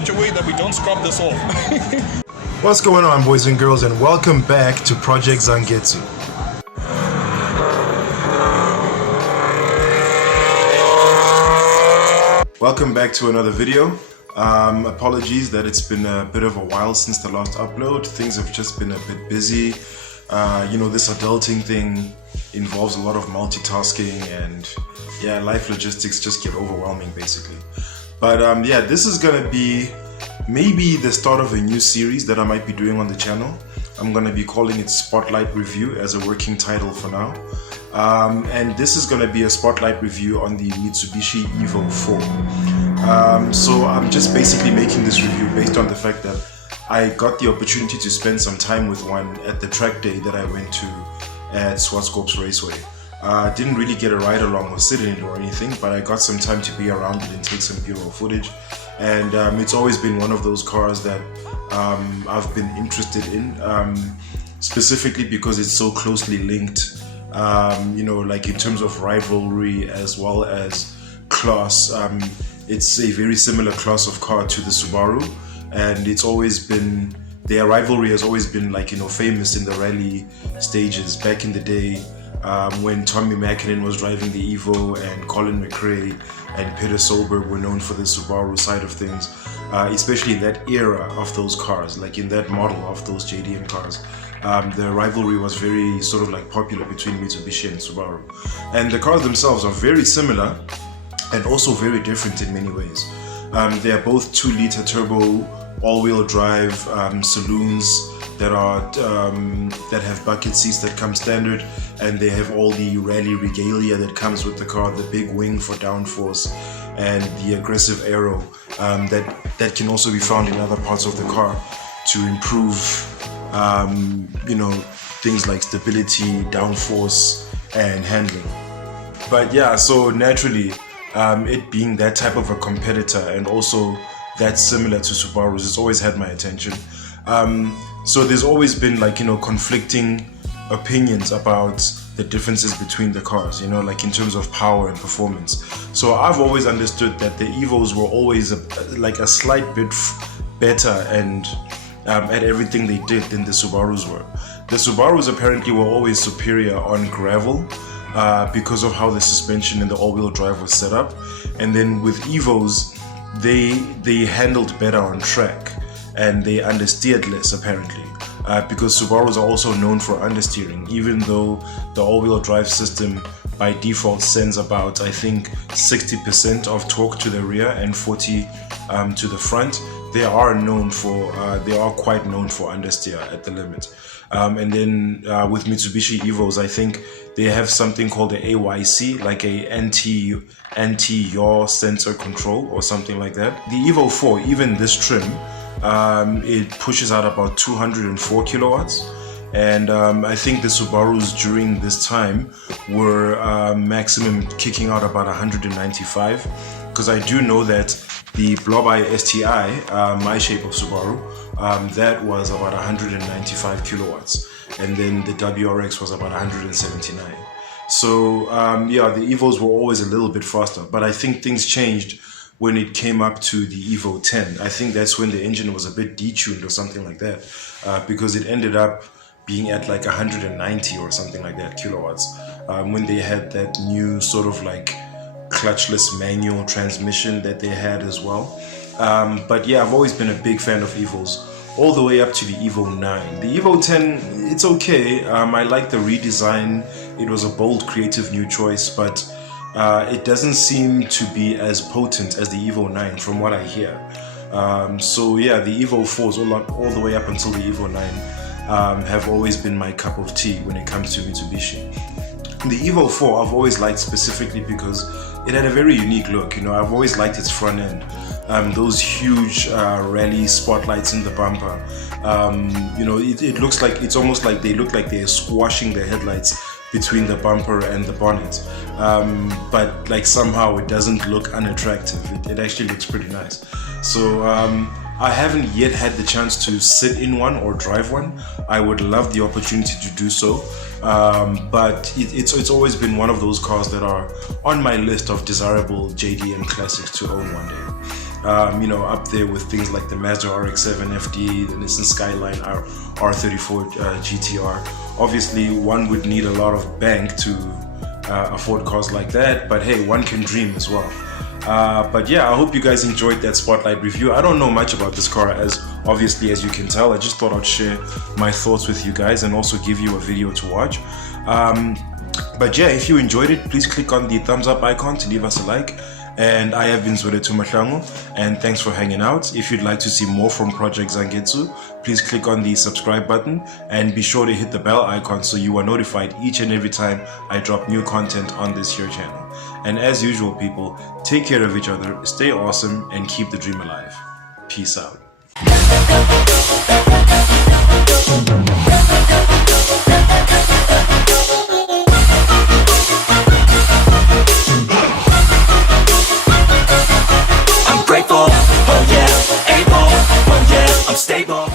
such a way that we don't scrub this off. What's going on, boys and girls, and welcome back to Project Zangetsu. Welcome back to another video. Apologies that it's been a bit of a while since the last upload. Things have just been a bit busy. You know, this adulting thing involves a lot of multitasking, and yeah, life logistics just get overwhelming basically. But yeah, this is gonna be maybe the start of a new series that I might be doing on the channel. I'm gonna be calling it Spotlight Review as a working title for now. And this is gonna be a spotlight review on the Mitsubishi Evo 4. So I'm just basically making this review based on the fact that I got the opportunity to spend some time with one at the track day that I went to at Swartskop's Raceway. Didn't really get a ride along or sit in it or anything, but I got some time to be around it and take some B-roll footage. And it's always been one of those cars that I've been interested in, specifically because it's so closely linked, you know, like in terms of rivalry as well as class. It's a very similar class of car to the Subaru, and it's always been, their rivalry has always been, like, you know, famous in the rally stages back in the day. When Tommy Mäkinen was driving the Evo and Colin McRae and Peter Solberg were known for the Subaru side of things, especially in that era of those cars, like in that model of those JDM cars. The rivalry was very sort of like popular between Mitsubishi and Subaru. And the cars themselves are very similar and also very different in many ways. They are both 2-liter turbo, all-wheel drive saloons that are that have bucket seats that come standard, and they have all the rally regalia that comes with the car, the big wing for downforce and the aggressive aero that can also be found in other parts of the car to improve you know, things like stability, downforce and handling. But yeah, so naturally it being that type of a competitor and also that similar to Subaru's, it's always had my attention. So there's always been, like, you know, conflicting opinions about the differences between the cars, you know, like in terms of power and performance. So I've always understood that the Evos were always like a slight bit better and at everything they did than the Subarus were. The Subarus apparently were always superior on gravel because of how the suspension and the all-wheel drive was set up. And then with Evos, they handled better on track, and they understeered less apparently, because Subarus are also known for understeering, even though the all-wheel drive system by default sends about, I think, 60% of torque to the rear and 40 to the front. They are quite known for understeer at the limit. And then with Mitsubishi Evos, I think they have something called the AYC, like a anti-yaw sensor control or something like that. The Evo 4, even this trim, it pushes out about 204 kilowatts, and I think the Subarus during this time were maximum kicking out about 195, because I do know that the Blob-Eye STI, my shape of Subaru, that was about 195 kilowatts, and then the WRX was about 179. So yeah, the Evos were always a little bit faster, but I think things changed when it came up to the Evo 10. I think that's when the engine was a bit detuned or something like that, because it ended up being at like 190 or something like that kilowatts, when they had that new sort of like clutchless manual transmission that they had as well. But yeah, I've always been a big fan of Evos, all the way up to the Evo 9. The Evo 10, it's okay. I like the redesign. It was a bold, creative new choice, but it doesn't seem to be as potent as the Evo 9 from what I hear. So yeah, the Evo 4s all the way up until the Evo 9 have always been my cup of tea when it comes to Mitsubishi. The Evo 4 I've always liked specifically because it had a very unique look. You know, I've always liked its front end. Those huge rally spotlights in the bumper. You know, it looks like, it's almost like they look like they're squashing the headlights between the bumper and the bonnet, but like somehow it doesn't look unattractive. It actually looks pretty nice. So I haven't yet had the chance to sit in one or drive one. I would love the opportunity to do so, but it's always been one of those cars that are on my list of desirable JDM classics to own one day. you know, up there with things like the Mazda RX-7 FD, the Nissan Skyline R34 GTR. Obviously, one would need a lot of bank to afford cars like that, but hey, one can dream as well. But yeah, I hope you guys enjoyed that spotlight review. I don't know much about this car, as obviously, as you can tell. I just thought I'd share my thoughts with you guys and also give you a video to watch. But yeah, if you enjoyed it, please click on the thumbs up icon to leave us a like. And I have been Zwelethu Mahlangu, and thanks for hanging out. If you'd like to see more from Project Zangetsu, please click on the subscribe button and be sure to hit the bell icon so you are notified each and every time I drop new content on this here channel. And as usual, people, take care of each other, stay awesome, and keep the dream alive. Peace out. Grateful, oh yeah, able, oh yeah, I'm stable.